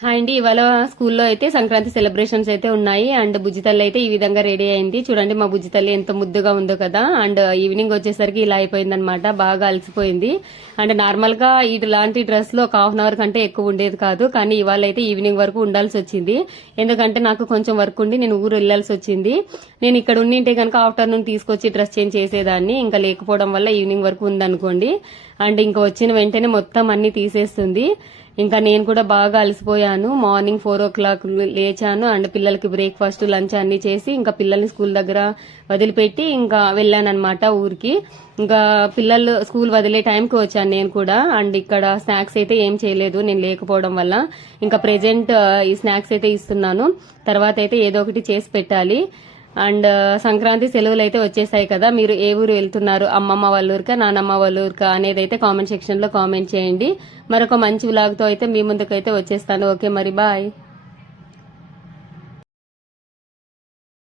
Hi అండి. ఇవాళ స్కూల్లో అయితే సంక్రాంతి సెలబ్రేషన్స్ అయితే ఉన్నాయి. అండ్ బుజ్జితల్లి అయితే ఈ విధంగా రెడీ అయింది. చూడండి మా బుజ్జితల్లి ఎంత ముద్దుగా ఉందో కదా. అండ్ ఈవినింగ్ వచ్చేసరికి ఇలా అయిపోయిందనమాట. బాగా అలసిపోయింది. అండ్ నార్మల్ గా ఇలాంటి డ్రెస్ లో ఒక హాఫ్ అన్ అవర్ కంటే ఎక్కువ ఉండేది కాదు. కానీ ఇవాళ అయితే ఈవినింగ్ వరకు ఉండాల్సి వచ్చింది. ఎందుకంటే నాకు కొంచెం వర్క్ ఉండి నేను ఊరు వెళ్లాల్సి వచ్చింది. నేను ఇక్కడ ఉండింటే కనుక ఆఫ్టర్నూన్ తీసుకొచ్చి డ్రెస్ చేంజ్ చేసేదాన్ని. ఇంకా లేకపోవడం వల్ల ఈవినింగ్ వరకు ఉందనుకోండి. అండ్ ఇంకా వచ్చిన వెంటనే మొత్తం అన్ని తీసేస్తుంది. ఇంకా నేను కూడా బాగా అలసిపోయాను. మార్నింగ్ 4 o'clock లేచాను. అండ్ పిల్లలకి బ్రేక్ఫాస్ట్ లంచ్ అన్ని చేసి ఇంకా పిల్లల్ని స్కూల్ దగ్గర వదిలిపెట్టి ఇంకా వెళ్ళాను అనమాట ఊరికి. ఇంకా పిల్లలు స్కూల్ వదిలే టైంకి వచ్చాను నేను కూడా. అండ్ ఇక్కడ స్నాక్స్ అయితే ఏం చేయలేదు నేను లేకపోవడం వల్ల. ఇంకా ప్రెజెంట్ ఈ స్నాక్స్ అయితే ఇస్తున్నాను. తర్వాత అయితే ఏదో ఒకటి చేసి పెట్టాలి. అండ్ సంక్రాంతి సెలవులు అయితే వచ్చేసాయి కదా. మీరు ఏ ఊరు వెళ్తున్నారు, అమ్మమ్మ వాళ్ళ ఊరికా నానమ్మ వాళ్ళ ఊరికా అనేది అయితే కామెంట్ సెక్షన్ లో కామెంట్ చేయండి. మరొక మంచి వ్లాగ్ తో అయితే మీ ముందుకైతే వచ్చేస్తాను. ఓకే మరి బాయ్.